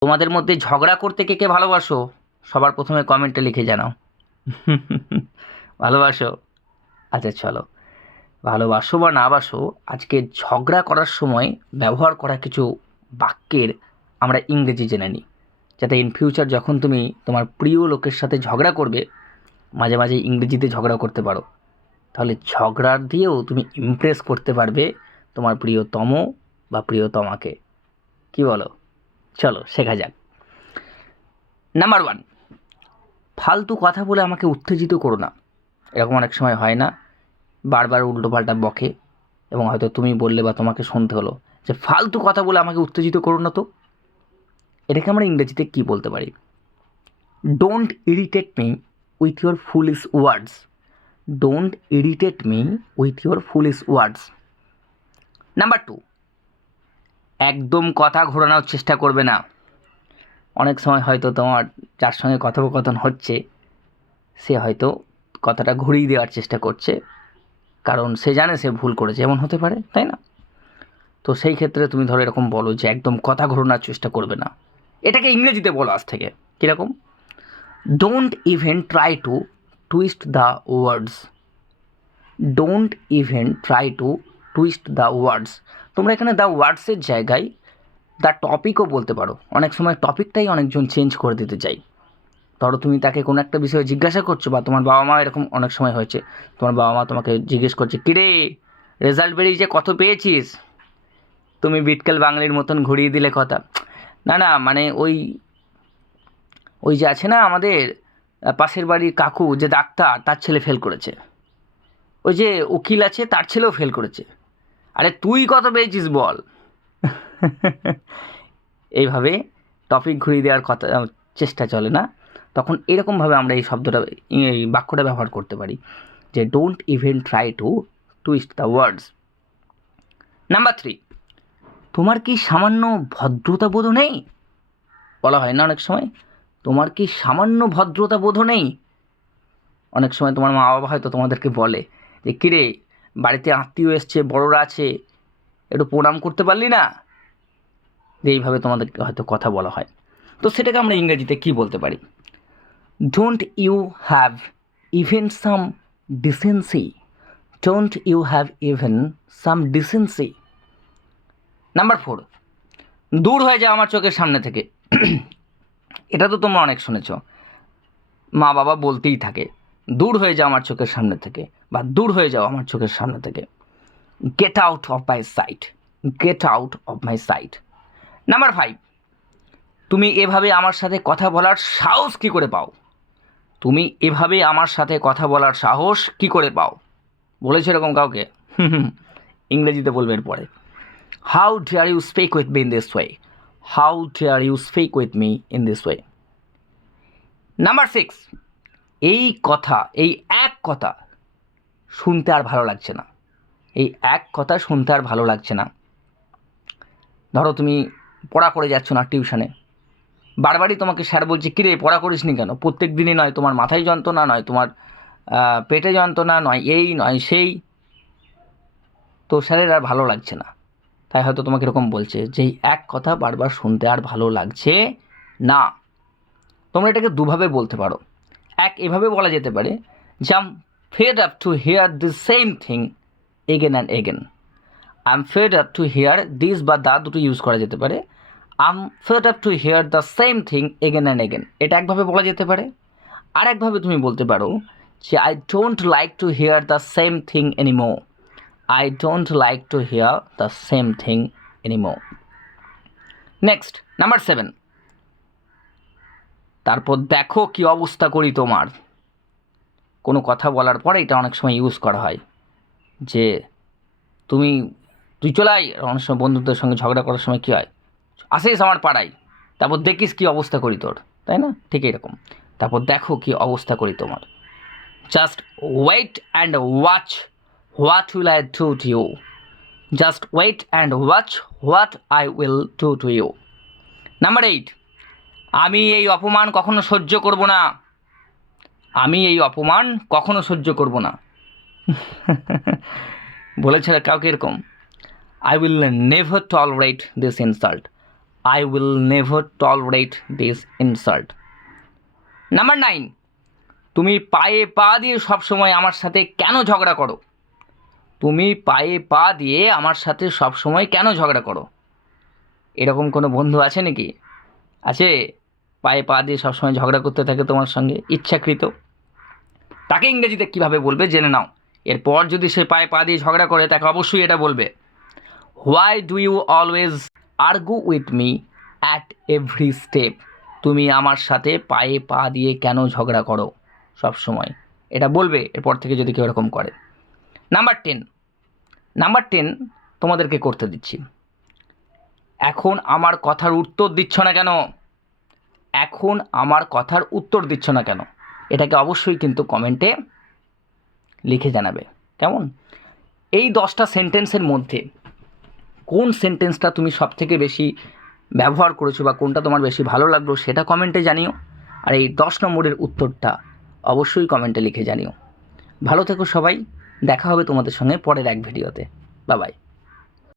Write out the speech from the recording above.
তোমাদের মধ্যে ঝগড়া করতে কে কে ভালোবাসো? সবার প্রথমে কমেন্টে লিখে জানাও। ভালোবাসো? আচ্ছা চলো। ভালোবাসো বা না বাসো, আজকে ঝগড়া করার সময় ব্যবহার করা কিছু বাক্যের আমরা ইংরেজি জেনে নিই। যাতে ইন ফিউচার যখন তুমি তোমার প্রিয় লোকের সাথে ঝগড়া করবে, মাঝে মাঝে ইংরেজিতে ঝগড়া করতে পারো। তাহলে ঝগড়ার দিয়েও তুমি ইমপ্রেস করতে পারবে তোমার প্রিয়তম বা প্রিয়তমাকে। কি বলো? চলো, শেখা যাক। নাম্বার ওয়ান ফালতু কথা বলে আমাকে উত্তেজিত করো না। এরকম অনেক সময় হয় না, বারবার উল্টোপাল্টা বকে, এবং হয়তো তুমি বললে বা তোমাকে শুনতে হলো যে ফালতু কথা বলে আমাকে উত্তেজিত করো না তো। এটাকে আমরা ইংরেজিতে কী বলতে পারি? Don't irritate me with your foolish words don't irritate me with your foolish words number two একদম কথা ঘোরানোর চেষ্টা করবে না। অনেক সময় হয়তো তোমার যার সঙ্গে কথোপকথন হচ্ছে, সে হয়তো কথাটা ঘুরিয়ে দেওয়ার চেষ্টা করছে, কারণ সে জানে সে ভুল করেছে, এমন হতে পারে, তাই না? তো সেই ক্ষেত্রে তুমি ধরো এরকম বলো যে একদম কথা ঘোরানোর চেষ্টা করবে না। এটাকে ইংরেজিতে বলো আজ থেকে, কীরকম? Don't even try to twist the words don't even try to twist the words তোমরা এখানে দ্য ওয়ার্ডসের জায়গায় দ্য টপিকও বলতে পারো। অনেক সময় টপিকটাই অনেকজন চেঞ্জ করে দিতে চাই ধরো তুমি তাকে কোনো একটা বিষয়ে জিজ্ঞাসা করছ বা তোমার বাবা মা এরকম অনেক সময় হয়েছে, তোমার বাবা মা তোমাকে জিজ্ঞেস করছে, কিরে রেজাল্ট বেরিয়েছে কত পেয়েছিস? তুমি বিটকেল বাঙালির মতন ঘুরিয়ে দিলে কথা। না না মানে ওই ওই যে আছে না আমাদের পাশের বাড়ির কাকু যে ডাক্তার, তার ছেলে ফেল করেছে। ওই যে উকিল আছে, তার ছেলেও ফেল করেছে। আরে তুই কত পেয়েছিস বল? এইভাবে টপিক ঘুরিয়ে দেওয়ার কথা, চেষ্টা চলে না? তখন এরকমভাবে আমরা এই শব্দটা, এই বাক্যটা ব্যবহার করতে পারি যে don't even try to twist the words number three তোমার কি সামান্য ভদ্রতা বোধ নেই? বলা হয় না অনেক সময়। তোমার কি সামান্য ভদ্রতা বোধ নেই? অনেক সময় তোমার মা বাবা হয়তো তোমাদেরকে বলে যে, কিরে বাড়িতে আত্মীয় এসছে, বড়রা আছে, একটু প্রণাম করতে পারলি না? এইভাবে তোমাদেরকে হয়তো কথা বলা হয়। তো সেটাকে আমরা ইংরেজিতে কী বলতে পারি? Don't you have even some decency don't you have even some decency number four দূর হয়ে যাও আমার চোখের সামনে থেকে। এটা তো তোমরা অনেক শুনেছ। মা বাবা বলতেই থাকে। দূর হয়ে যাও আমার চোখের সামনে থেকে বা দূর হয়ে যাও আমার চোখের সামনে থেকে। Get out of my sight get out of my sight number five তুমি এভাবে আমার সাথে কথা বলার সাহস কি করে পাও? তুমি এভাবে আমার সাথে কথা বলার সাহস কি করে পাও? বলেছ এরকম কাউকে? ইংরেজিতে বলবে এরপরে। How dare you speak with me in this way how dare you speak with me in this way number six এই কথা, এই এক কথা শুনতে আর ভালো লাগছে না। এই এক কথা শুনতে আর ভালো লাগছে না। ধরো তুমি পড়া করে যাচ্ছ না টিউশনে। বারবারই তোমাকে স্যার বলছে, কিরে, পড়া করিস নি কেন? প্রত্যেক দিনই নয়, তোমার মাথায় যন্ত্রণা নয়, তোমার পেটে যন্ত্রণা নয়, এই নয়, সেই। তো স্যারের আর ভালো লাগছে না। তাই হয়তো তোমাকে এরকম বলছে যে এক কথা বারবার শুনতে আর ভালো লাগছে না। তোমরা এটাকে দুভাবে বলতে পারো। এক এভাবে বলা যেতে পারে যে I'm fed up to hear the same thing again and again I am fed up to hear this বা দা দুটো ইউজ করা যেতে পারে। I'm fed up to hear the same thing again and again এটা একভাবে বলা যেতে পারে। আর একভাবে তুমি বলতে পারো যে I don't like to hear the same thing anymore I don't like to hear the same thing anymore next number seven তারপর দেখো কি অবস্থা করি তোমার। কোনো কথা বলার পরে এটা অনেক সময় ইউজ করা হয় যে তুমি, তুই চলাই অনেক সময় বন্ধুদের সঙ্গে ঝগড়া করার সময় কী হয়? আসিস আমার পাড়ায়। তারপর দেখিস কি অবস্থা করি তোর। তাই না? ঠিক এরকম। তারপর দেখো কি অবস্থা করি তোমার। Just wait and watch what will I do to you just wait and watch what I will do to you number eight আমি এই অপমান কখনো সহ্য করব না। আমি এই অপমান কখনো সহ্য করব না। বলেছে কাউকে এরকম। I will never tolerate this insult I will never tolerate this insult number nine তুমি পায়ে পা দিয়ে সবসময় আমার সাথে কেন ঝগড়া করো? তুমি পায়ে পা দিয়ে আমার সাথে সবসময় কেন ঝগড়া করো? এরকম কোনো বন্ধু আছে নাকি? আছে? পায়ে পা দিয়ে সবসময় ঝগড়া করতে থাকে তোমার সঙ্গে, ইচ্ছাকৃত। তাকে ইংরেজিতে কীভাবে বলবে জেনে নাও। এরপর যদি সে পায়ে পা দিয়ে ঝগড়া করে, তাকে অবশ্যই এটা বলবে। Why do you always argue with me at every step তুমি আমার সাথে পায়ে পা দিয়ে কেন ঝগড়া করো? সব সময় এটা বলবে, এরপর থেকে যদি কেউ এরকম করে। নাম্বার টেন নাম্বার টেন তোমাদেরকে করতে দিচ্ছি। এখন আমার কথার উত্তর দিচ্ছ না কেন? এখন আমার কথার উত্তর দিচ্ছ না কেন? এটাকে অবশ্যই কিন্তু কমেন্টে লিখে জানাবে। কেমন? এই দশটা সেন্টেন্সের মধ্যে কোন সেন্টেন্সটা তুমি সব থেকে বেশি ব্যবহার করেছ বা কোনটা তোমার বেশি ভালো লাগল সেটা কমেন্টে জানিও। আর এই দশ নম্বরের উত্তরটা অবশ্যই কমেন্টে লিখে জানিও। ভালো থেকো সবাই। দেখা হবে তোমাদের সঙ্গে পরের এক ভিডিওতে। বাবাই